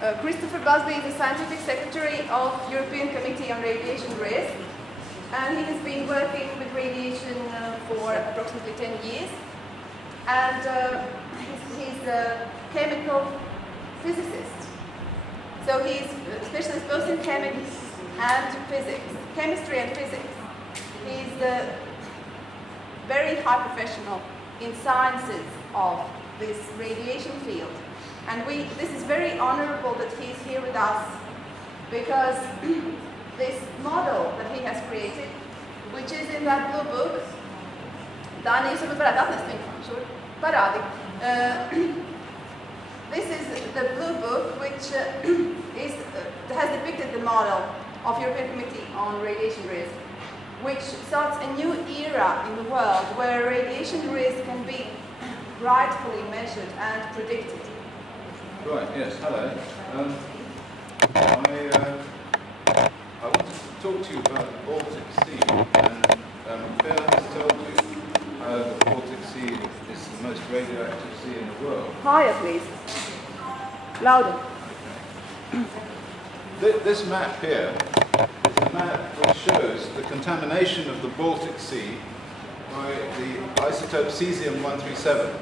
Christopher Busby is the Scientific Secretary of European Committee on Radiation Risk, and he has been working with radiation for approximately 10 years. And he's a chemical physicist. So he's a specialist both in chemistry and physics. He's a very high professional in sciences of this radiation field. And this is very honorable that he's here with us, because this model that he has created, which is in that blue book, this is the blue book which has depicted the model of European Committee on Radiation Risk, which starts a new era in the world where radiation risk can be rightfully measured and predicted. Right, yes, hello. I wanted to talk to you about the Baltic Sea, and Bill has told you how the Baltic Sea is the most radioactive sea in the world. Higher, please. Louder. This map here is a map which shows the contamination of the Baltic Sea by the isotope cesium-137,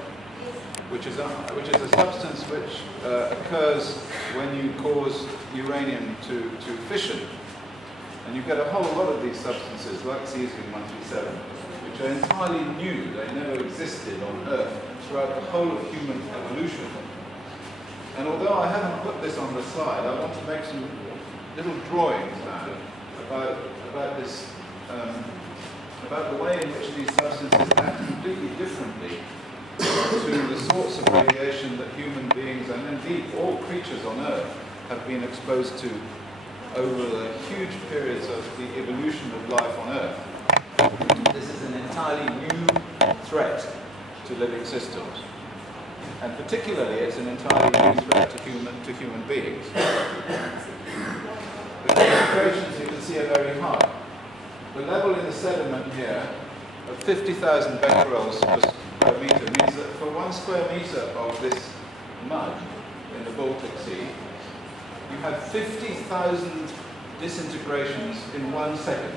which is a substance which occurs when you cause uranium to fission. And you get a whole lot of these substances, like cesium-137, which are entirely new. They never existed on Earth throughout the whole of human evolution. And although I haven't put this on the slide, I want to make some little drawings now about this, about the way in which these substances act completely differently to the sorts of radiation that human beings, and indeed all creatures on Earth, have been exposed to over the huge periods of the evolution of life on Earth. This is an entirely new threat to living systems. And particularly, it's an entirely new threat to human beings. The concentrations, you can see, are very high. The level in the sediment here of 50,000 becquerels per meter means that for 1 square meter of this mud in the Baltic Sea, you have 50,000 disintegrations in 1 second.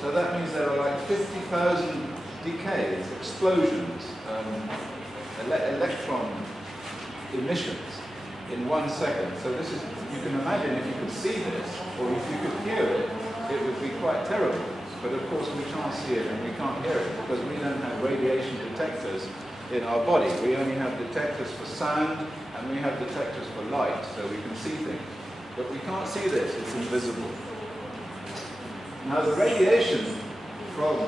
So that means there are like 50,000 decays, explosions, electron emissions in 1 second. So this is, you can imagine if you could see this, or if you could hear it, it would be quite terrible. But of course we can't see it and we can't hear it because we don't have radiation detectors in our body. We only have detectors for sound and we have detectors for light, so we can see things. But we can't see this, it's invisible. Now the radiation from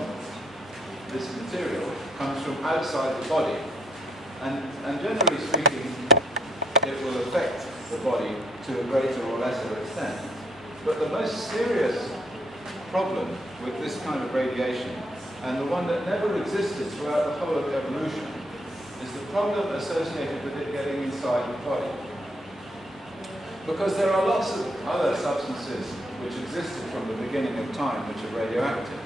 this material comes from outside the body. And generally speaking, it will affect the body to a greater or lesser extent. But the most serious problem with this kind of radiation, and the one that never existed throughout the whole of evolution, is the problem associated with it getting inside the body. Because there are lots of other substances which existed from the beginning of time which are radioactive.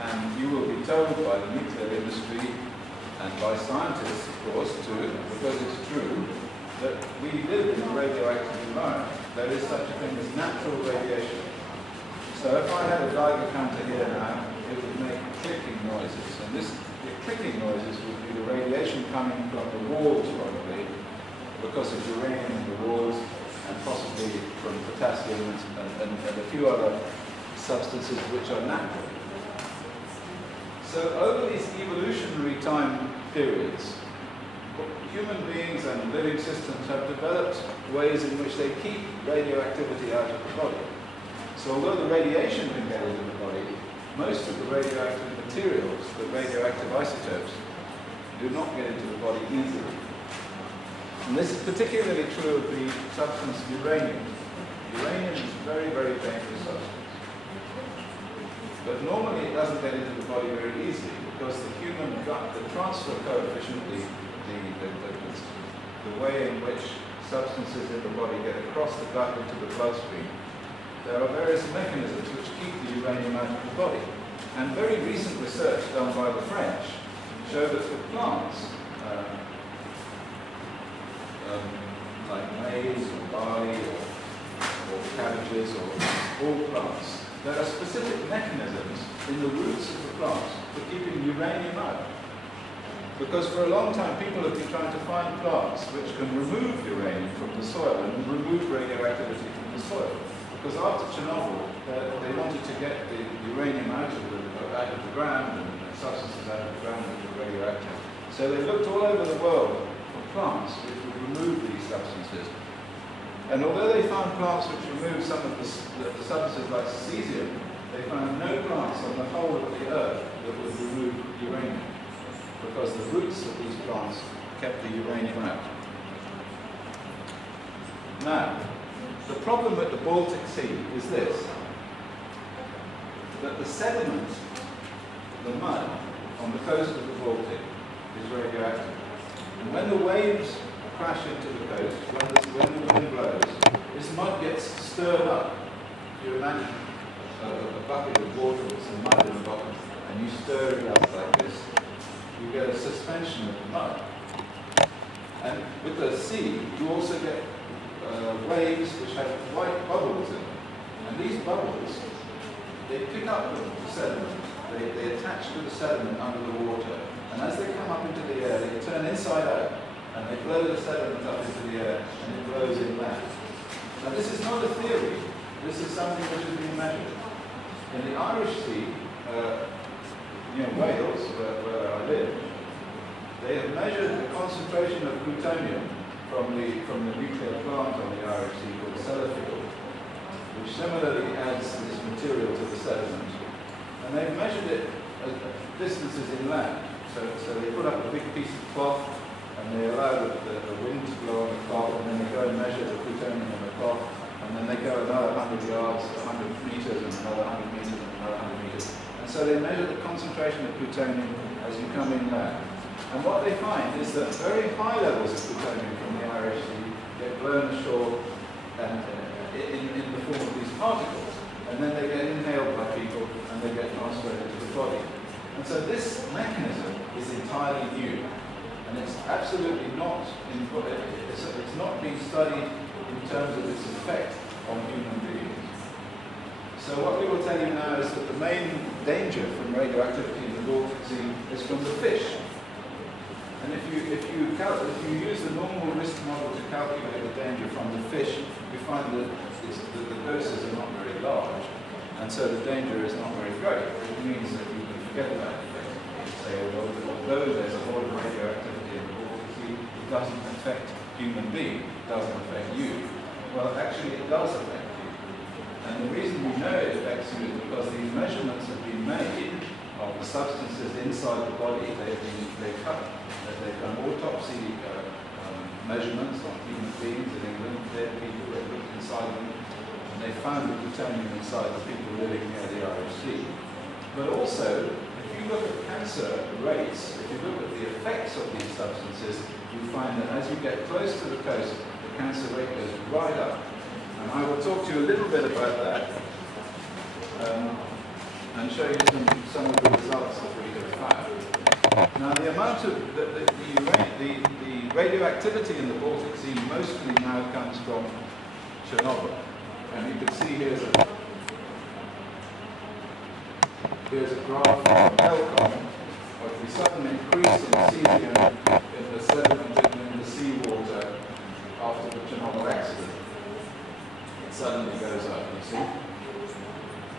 And you will be told by the nuclear industry and by scientists, of course, too, because it's true, that we live in a radioactive environment. There is such a thing as natural radiation. So if I had a Geiger counter here now, it would make clicking noises. And the clicking noises would be the radiation coming from the walls, probably, because of uranium in the walls, and possibly from potassium and a few other substances which are natural. So over these evolutionary time periods, human beings and living systems have developed ways in which they keep radioactivity out of the body. So although the radiation can get into the body, most of the radioactive materials, the radioactive isotopes, do not get into the body easily. And this is particularly true of the substance uranium. Uranium is a very, very dangerous substance. But normally it doesn't get into the body very easily because the human gut, the transfer coefficient, the way in which substances in the body get across the gut into the bloodstream, there are various mechanisms which keep the uranium out of the body. And very recent research done by the French showed that for plants, like maize or barley or cabbages or all plants, there are specific mechanisms in the roots of the plants for keeping uranium out. Because for a long time people have been trying to find plants which can remove uranium from the soil and remove radioactivity from the soil. Because after Chernobyl, they wanted to get the uranium out of the ground and substances out of the ground that were radioactive. So they looked all over the world for plants which would remove these substances. And although they found plants which removed some of the substances like cesium, they found no plants on the whole of the earth that would remove uranium, because the roots of these plants kept the uranium out. Now, the problem with the Baltic Sea is this, that the sediment, the mud, on the coast of the Baltic is radioactive. And when the waves crash into the coast, when the wind blows, this mud gets stirred up. If you imagine a bucket of water with some mud in the bottom, and you stir it up like this, you get a suspension of the mud. And with the sea, you also get waves which have white bubbles in them. And these bubbles, they pick up the sediment, they attach to the sediment under the water, and as they come up into the air, they turn inside out, and they blow the sediment up into the air, and it blows inland. Now this is not a theory, this is something which has been measured. In the Irish Sea, near Wales, where I live, they have measured the concentration of plutonium from the nuclear plant on the Irish Sea called Sellafield, which similarly adds this material to the sediment. And they've measured it at distances inland. So they put up a big piece of cloth and they allow the wind to blow on the cloth, and then they go and measure the plutonium on the cloth, and then they go another 100 yards, 100 meters, and another 100 meters, and another 100 meters. And so they measure the concentration of plutonium as you come inland. And what they find is that very high levels of plutonium from the Irish Sea get blown ashore and in the form of these particles. And then they get inhaled by people and they get transferred into the body. And so this mechanism is entirely new. And it's absolutely not, it's not being studied in terms of its effect on human beings. So what we will tell you now is that the main danger from radioactivity in the Baltic Sea is from the fish. And if you use the normal risk model to calculate the danger from the fish, you find that the doses are not very large, and so the danger is not very great. It means that you can forget about it. You say, well, although there's a lot of radioactivity in the Baltic Sea, it doesn't affect human beings, it doesn't affect you. Well, actually it does affect you. And the reason we know it affects you is because these measurements have been made of the substances inside the body. They've done autopsy measurements on human beings in England, dead people, they looked inside them, and they found the plutonium inside the people living near the Irish Sea. But also, if you look at cancer rates, if you look at the effects of these substances, you find that as you get close to the coast, the cancer rate goes right up. And I will talk to you a little bit about that and show you some of the results that we have found. Now, the amount of the radioactivity in the Baltic Sea mostly now comes from Chernobyl. And you can see here's a graph from Helcom of the sudden increase in cesium in the sediment in the seawater after the Chernobyl accident. It suddenly goes up, you see.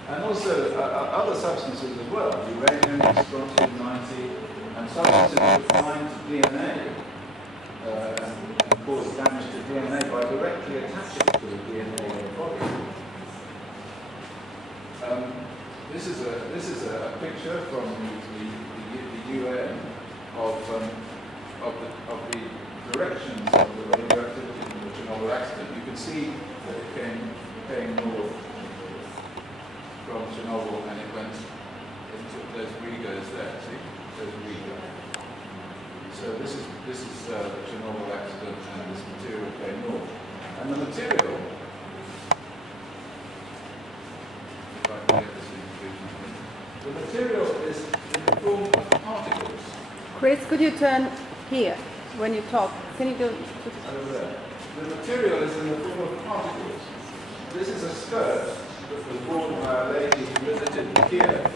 And also other substances as well, uranium, strontium-90, and substances that bind to DNA and cause damage to DNA by directly attaching to the DNA in the body. This is a picture from the UN of the directions of the radioactivity from the Chernobyl accident. You can see that it came north from Chernobyl and it went into those Rigos there. See, there's Riga. So this is the Chernobyl accident, and this material came north. And the material, if I can get this inclusion, the material is in the form of particles. Chris, could you turn here when you talk? Can you go over there? the material is in the form of particles. This is a skirt that was worn by a lady who visited here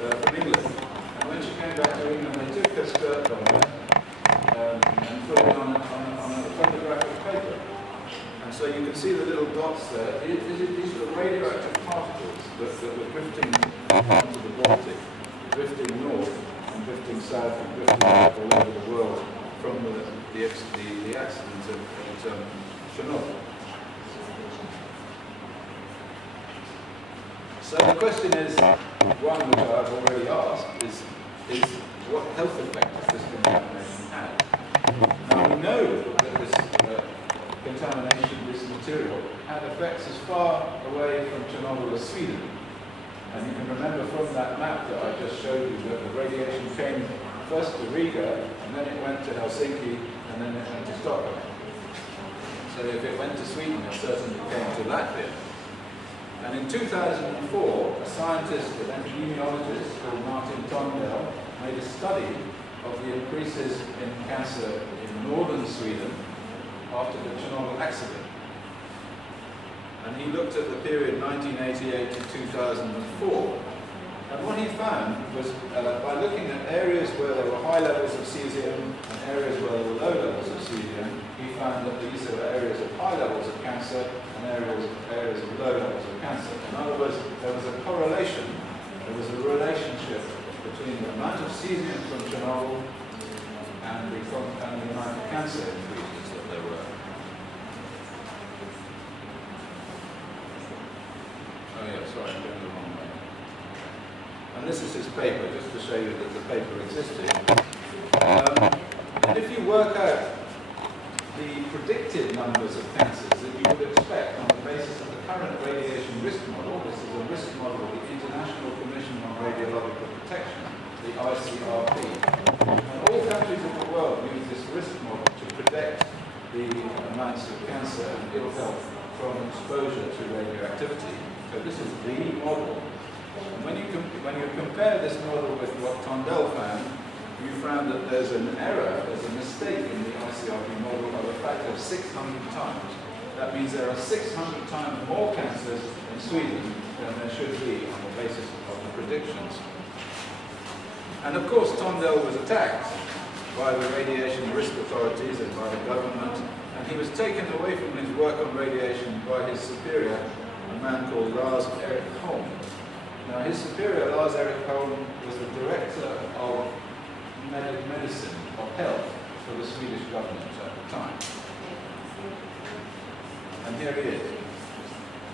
from England. And when she came back to England, they took her skirt from her and put it on a photographic paper. And so you can see the little dots there. These are the radioactive particles that were drifting onto the Baltic, drifting north and drifting south and drifting all over the world from the accident at Chernobyl. So the question is, one which I've already asked, is what health effect does this contamination have? Now we know that this contamination, this material, had effects as far away from Chernobyl as Sweden. And you can remember from that map that I just showed you that the radiation came first to Riga, and then it went to Helsinki, and then it went to Stockholm. So if it went to Sweden, it certainly came to Latvia. And in 2004, a scientist, an epidemiologist called Martin Tondell, made a study of the increases in cancer in northern Sweden after the Chernobyl accident. And he looked at the period 1988 to 2004. And what he found was, by looking at areas where there were high levels of cesium and areas where there were low levels of cesium, he found that these were areas of high levels of cancer and areas of low levels of cancer. In other words, there was a correlation, there was a relationship between the amount of cesium from Chernobyl and the amount of cancer increases that there were. Oh yeah, sorry, I'm going the wrong way. And this is his paper, just to show you that the paper existed. And if you work out the predicted numbers of cancers that you would expect on the basis of the current radiation risk model, this is a risk model of the International Commission on Radiological Protection, the ICRP. And all countries of the world use this risk model to predict the amounts of cancer and ill health from exposure to radioactivity. So this is the model. And when you compare this model with what Tondell found, you found that there's an error, there's a mistake in the ICRP model of a factor of 600 times. That means there are 600 times more cancers in Sweden than there should be on the basis of the predictions. And of course, Tondell was attacked by the radiation risk authorities and by the government, and he was taken away from his work on radiation by his superior, a man called Lars Erik Holm. Now, his superior, Lars Erik Holm, was the director of medicine, of health, for the Swedish government at the time. And here he is.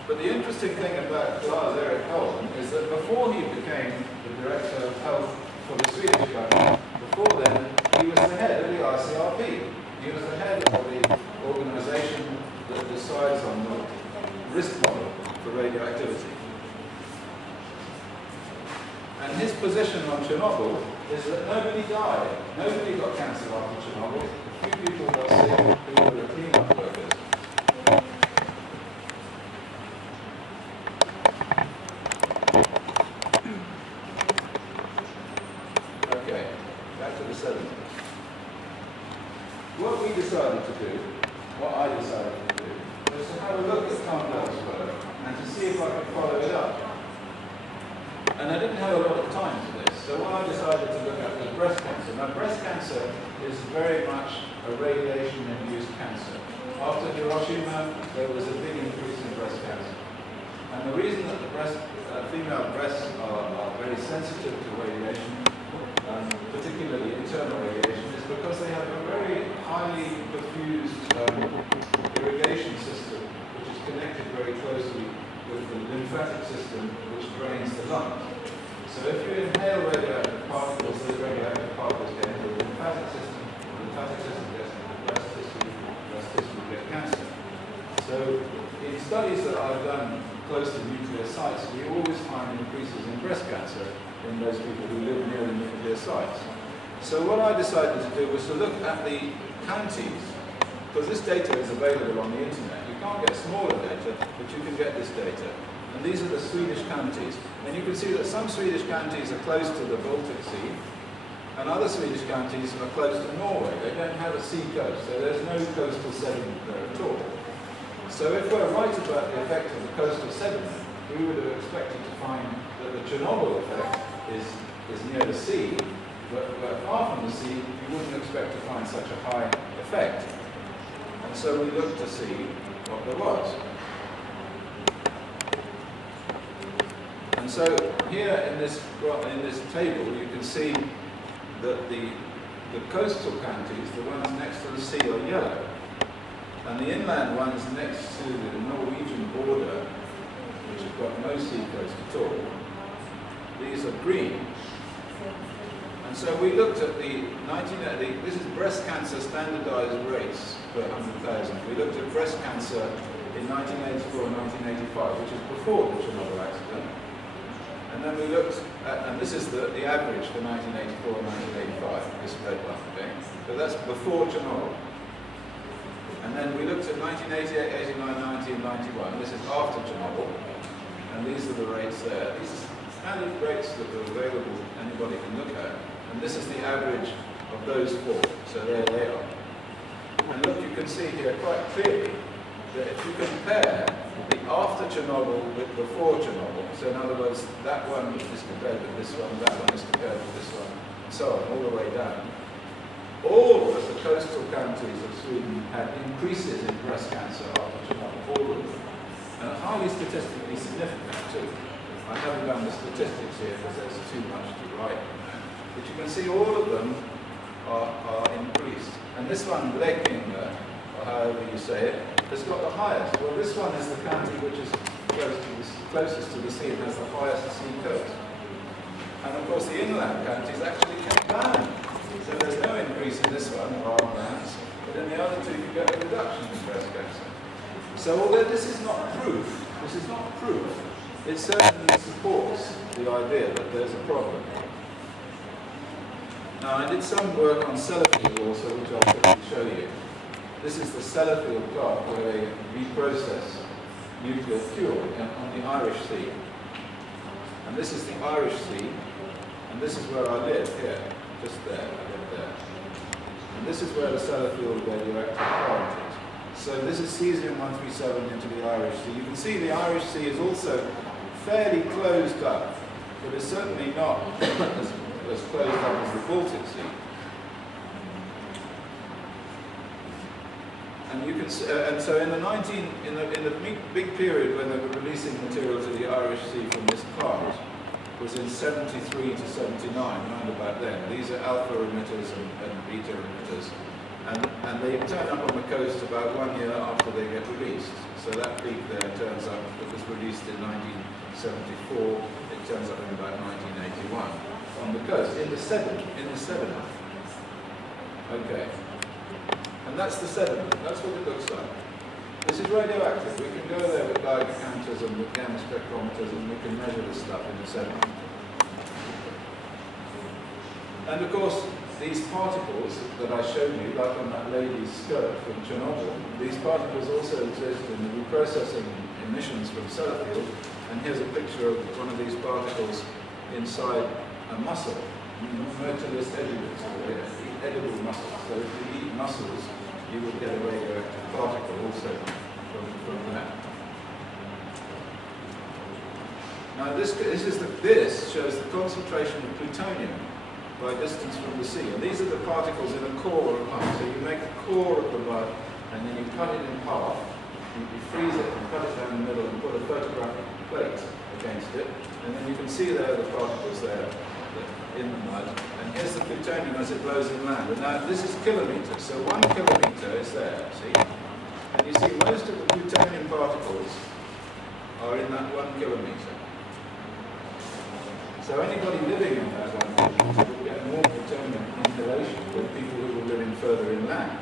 But the interesting thing about Lars Erik Holm is that before he became the director of health for the Swedish government, before then, he was the head of the ICRP. He was the head of the organization that decides on the risk model for radioactivity. And his position on Chernobyl is that nobody died. Nobody got cancer after Chernobyl. A few people got sick who were the cleanup workers. Okay, back to the 70s. What we decided to do, what I decided to do, was to have a look at Tondell's work and to see if I could follow it up. And I didn't have a lot of time for this, so what I decided to look at was breast cancer. Now, breast cancer is very much a radiation-induced cancer. After Hiroshima, there was a big increase in breast cancer. And the reason that the female breasts are very sensitive to radiation, particularly internal radiation, is because they have a very highly perfused irrigation system, which is connected very closely with the lymphatic system, which drains the lungs. So if you inhale radioactive particles, those radioactive particles get into the lymphatic system gets into the breast tissue get cancer. So in studies that I've done close to nuclear sites, we always find increases in breast cancer in those people who live near the nuclear sites. So what I decided to do was to look at the counties, because this data is available on the internet. You can't get smaller data, but you can get this data. And these are the Swedish counties. And you can see that some Swedish counties are close to the Baltic Sea, And other Swedish counties are close to Norway. They don't have a sea coast, so there's no coastal sediment there at all. So if we're right about the effect of the coastal sediment, we would have expected to find that the Chernobyl effect is near the sea, but far from the sea, you wouldn't expect to find such a high effect. And so we looked to see what there was. And so here in this table, you can see that the coastal counties, the ones next to the sea, are yellow. And the inland ones next to the Norwegian border, which have got no sea coast at all, these are green. And so we looked at this is breast cancer standardized rates per 100,000. We looked at breast cancer in 1984 and 1985, which is before the Chernobyl accident. And then we looked at, and this is the average for 1984 and 1985, this red one, okay? So that's before Chernobyl. And then we looked at 1988, 89, 90, and 91. This is after Chernobyl. And these are the rates there. These are standard rates that are available, anybody can look at. And this is the average of those four. So there they are. And look, you can see here quite clearly that if you compare the after Chernobyl with before Chernobyl, so in other words, that one is compared with this one, that one is compared with this one, and so on, all the way down. All of the coastal counties of Sweden had increases in breast cancer after Chernobyl, all of them. And highly statistically significant too. I haven't done the statistics here because there's too much to write on that. But you can see all of them are increased. And this one, Blekinge, or however you say it, has got the highest. Well, this one is the county which is closest to the sea and has the highest sea coast. And of course the inland counties actually came down. So there's no increase in this one, our lands, but in the other two you get a reduction in breast cancer. So although this is not proof, it certainly supports the idea that there's a problem. Now I did some work on Sellafield also, which I'll quickly show you. This is the Sellafield plant where they reprocess nuclear fuel on the Irish Sea. And this is the Irish Sea, and this is where I live, here, just there, I live there. And this is where the Sellafield radioactive plant is. So this is cesium-137 into the Irish Sea. You can see the Irish Sea is also fairly closed up, but it's certainly not as closed up as the Baltic Sea. And you can, and so in the big period when they were releasing material to the Irish Sea from this plant was in 73 to 79, around about then. These are alpha emitters and beta emitters, and they turn up on the coast about 1 year after they get released. So that peak there turns up. It was released in 1974. It turns up in about 1981 on the coast in the sediment. Okay. And that's the sediment. That's what it looks like. This is radioactive. We can go there with Geiger counters and with gamma spectrometers and we can measure this stuff in the sediment. And of course, these particles that I showed you, like on that lady's skirt from Chernobyl, these particles also exist in the reprocessing emissions from Sellafield. And here's a picture of one of these particles inside a mussel, Mertillus edulus, or edible mussels. So if you eat mussels, you will get a radioactive particle also from that. Now this shows the concentration of plutonium by distance from the sea. And these are the particles in a core of mud. So you make a core of the mud and then you cut it in half, you freeze it and cut it down the middle and put a photographic plate against it. And then you can see there the particles there in the mud. And here's the plutonium as it blows inland. And now this is kilometers, so 1 kilometer is there, see? And you see most of the plutonium particles are in that 1 kilometer. So anybody living in that 1 kilometer will get more plutonium inhalation than people who were living further inland.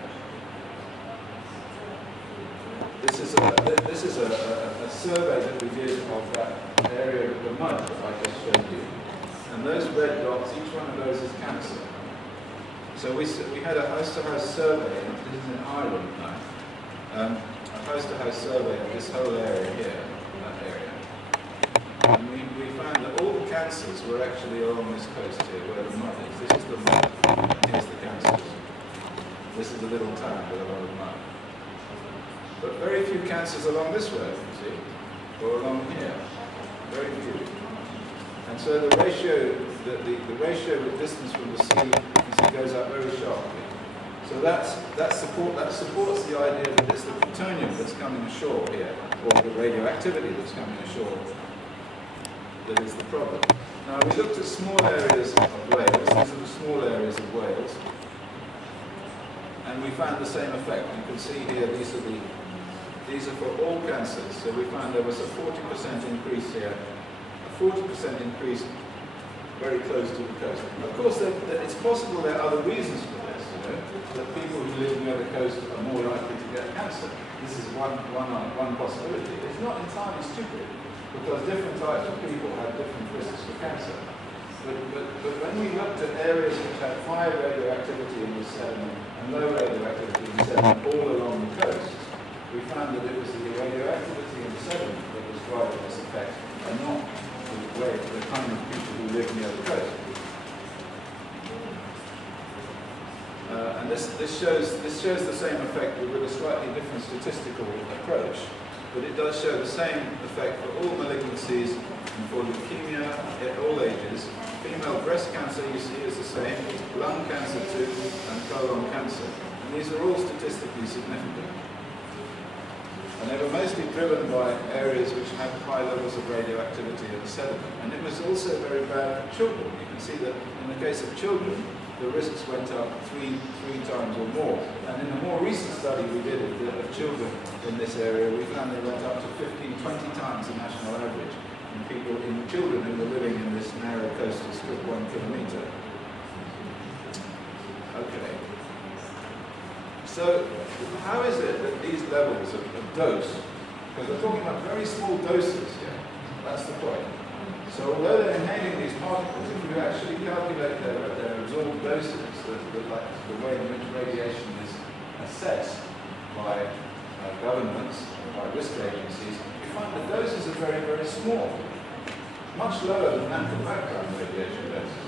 This is a survey that we did of that area of the mud that I just showed you. And those red dots, each one of those is cancer. So we had a house-to-house survey, and this is in Ireland now, a house-to-house survey of this whole area here, that area. And we found that all the cancers were actually along this coast here, where the mud is. This is the mud, and here's the cancers. This is a little town with a lot of mud. But very few cancers along this way, you see, or along here. Very few. And so the ratio, the ratio of distance from the sea, you see, goes up very sharply. So that supports the idea that it's the plutonium that's coming ashore here, or the radioactivity that's coming ashore, that is the problem. Now we looked at small areas of Wales. These are the small areas of Wales, and we found the same effect. You can see here these are for all cancers. So we found there was a 40% increase here, a 40% increase very close to the coast. Of course, it's possible there are other reasons for this. That people who live near the coast are more likely to get cancer. This is one possibility. It's not entirely stupid, because different types of people have different risks for cancer. But when we looked at areas which had high radioactivity in the sediment and low radioactivity in the sediment all along the coast, we found that it was the radioactivity in the sediment that was driving this effect, and not the kind of people who live near the coast. And this shows the same effect, but with a slightly different statistical approach. But it does show the same effect for all malignancies and for leukemia at all ages. Female breast cancer, you see, is the same, lung cancer too, and colon cancer. And these are all statistically significant. And they were mostly driven by areas which had high levels of radioactivity in the sediment. And it was also very bad for children. You can see that in the case of children, the risks went up three times or more. And in a more recent study we did of children in this area, we found they went up to 15, 20 times the national average in children who were living in this narrow coastal strip 1 kilometre. Okay. So how is it that these levels of dose, because we're talking about very small doses here, that's the point. So although they're inhaling these particles, if you actually calculate their absorbed doses, the way in which radiation is assessed by governments, by risk agencies, you find the doses are very, very small, much lower than natural background radiation doses.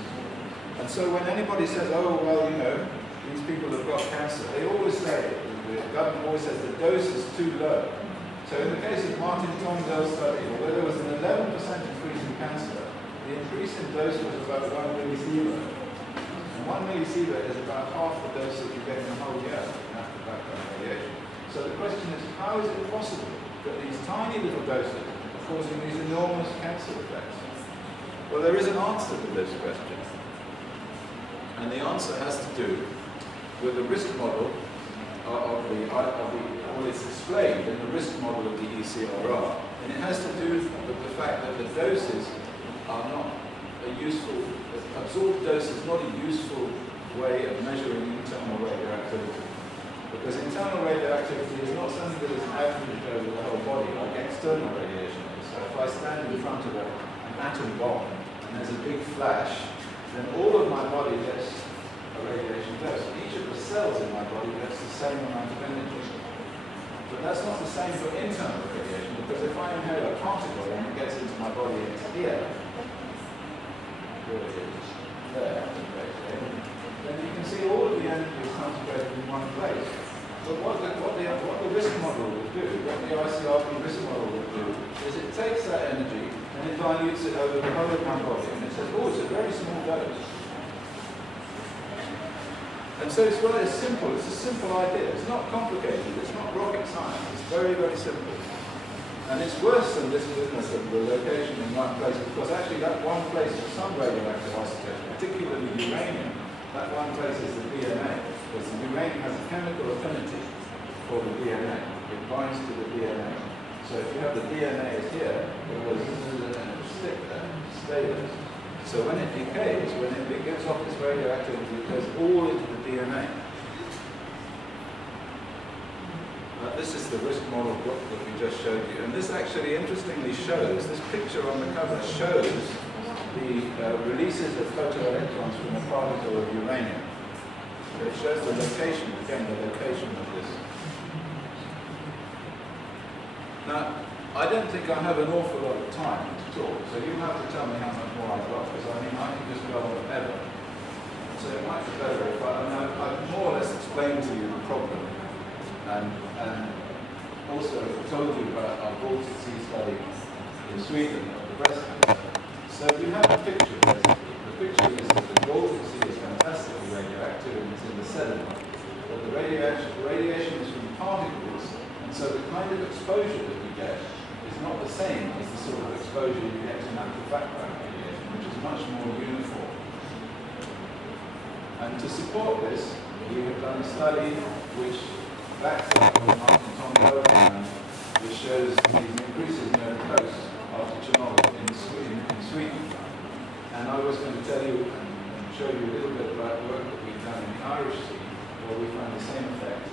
And so when anybody says, oh, well, these people have got cancer, they always say, the government always says the dose is too low. So in the case of Martin Tongdel's study, although there was an 11% increase in cancer, the increase in dose was about 1 millisievert. And 1 millisievert is about half the dose that you get in a whole year after background radiation. So the question is, how is it possible that these tiny little doses are causing these enormous cancer effects? Well, there is an answer to this question. And the answer has to do with the risk model well, it's explained in the risk model of the ECRR, and it has to do with the fact that the doses are not a useful, absorbed dose is not a useful way of measuring internal radioactivity. Because internal radioactivity is not something that is averaged over the whole body, like external radiation is. So if I stand in front of an atom bomb, and there's a big flash, then all of my body gets a radiation dose. Each of the cells in my body gets the same amount of energy. But that's not the same for internal radiation, because if I inhale a particle and it gets into my body and it's here, where it is, there, then you can see all of the energy is concentrated in one place. But what the risk model will do, what the ICRP risk model will do, is it takes that energy and it dilutes it over the whole of my body, and it says, oh, it's a very small dose. And so it's very simple, it's a simple idea. It's not complicated, it's not rocket science, it's very, very simple. And it's worse than this business of the location in one place, because actually that one place for some radioactive isotopes, particularly uranium, that one place is the DNA, because the uranium has a chemical affinity for the DNA. It binds to the DNA. So if you have the DNA is here, it will stick there, stay there. So when it decays, when it gets off its radioactivity, it goes all into the DNA. This is the risk model book that we just showed you. And this actually interestingly shows, this picture on the cover shows the releases of photoelectrons from a particle of uranium. So it shows the location, again, the location of this. Now, I don't think I have an awful lot of time to talk, so you'll have to tell me how much more I've got, because I mean, I can just go on forever. So it might be better if I've more or less explained to you the problem, and also told you about our Baltic Sea study in Sweden of the breast cancer. So you have a picture, basically. The picture is that the Baltic Sea is fantastically radioactive and it's in the sediment. But the radiation is from particles, and so the kind of exposure that we get is not the same as the sort of exposure you get to natural background radiation, which is much more uniform. And to support this, we have done a study which backs up what Martin Tombo found, which shows these increases near the coast after Chernobyl in Sweden. And I was going to tell you and show you a little bit about work that we've done in the Irish Sea, where we found the same effect.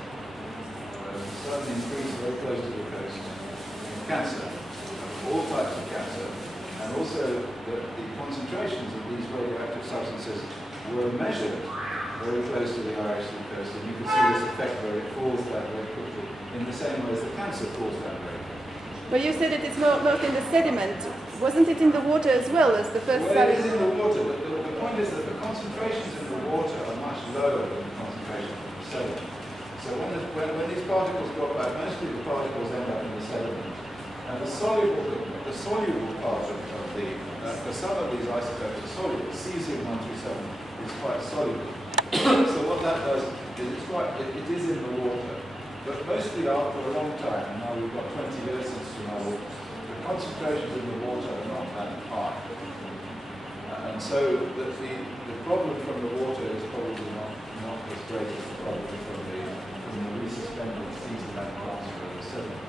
Sudden increase very close to the coast in cancer, all types of cancer, and also the concentrations of these radioactive substances were measured very close to the Irish Sea coast, and you can see this effect where it falls down very quickly, in the same way as the cancer falls down very quickly. But you said that it's most in the sediment. Wasn't it in the water as well as the first study? It is in the water, but the point is that the concentrations in the water are much lower than the concentrations in the sediment. So when these particles drop out, mostly the particles end up in the sediment. And the soluble part of the, for some of these isotopes are soluble. Cesium-137 is quite soluble. So what that does is it is in the water. But mostly after a long time, and now we've got 20 years since Chernobyl, the concentrations in the water are not that high. And so the problem from the water is probably not as great as the problem from the resuspended Caesar transfer of the sediment.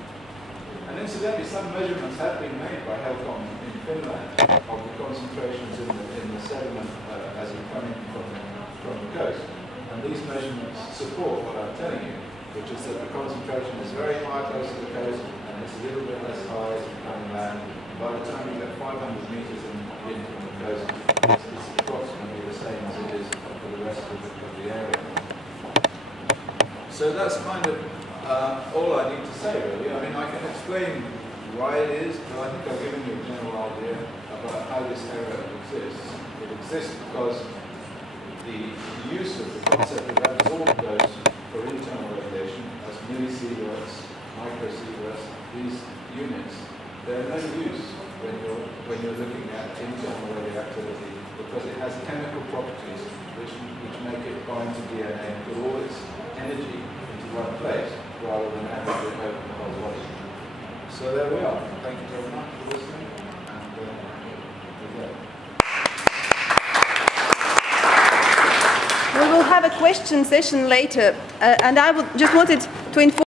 And incidentally, some measurements have been made by Helcom in Finland of the concentrations in the sediment as it's coming from the coast. And these measurements support what I'm telling you, which is that the concentration is very high close to the coast, and it's a little bit less high as you come inland. By the time you get 500 meters in from the coast, it's approximately the same as it is for the rest of the area. So that's kind of all I need to say, really. I mean, I can explain why it is, but I think I've given you a general idea about how this error exists. It exists because the use of the concept of absorbed dose for internal radiation, that's millisieverts, microsieverts, these units, they're no use when you're looking at internal radioactivity, because it has chemical properties which make it bind to DNA and put all its energy into one place, rather than having it open the whole body. So there we are. Thank you very much for listening, and we will have a question session later, and I just wanted to inform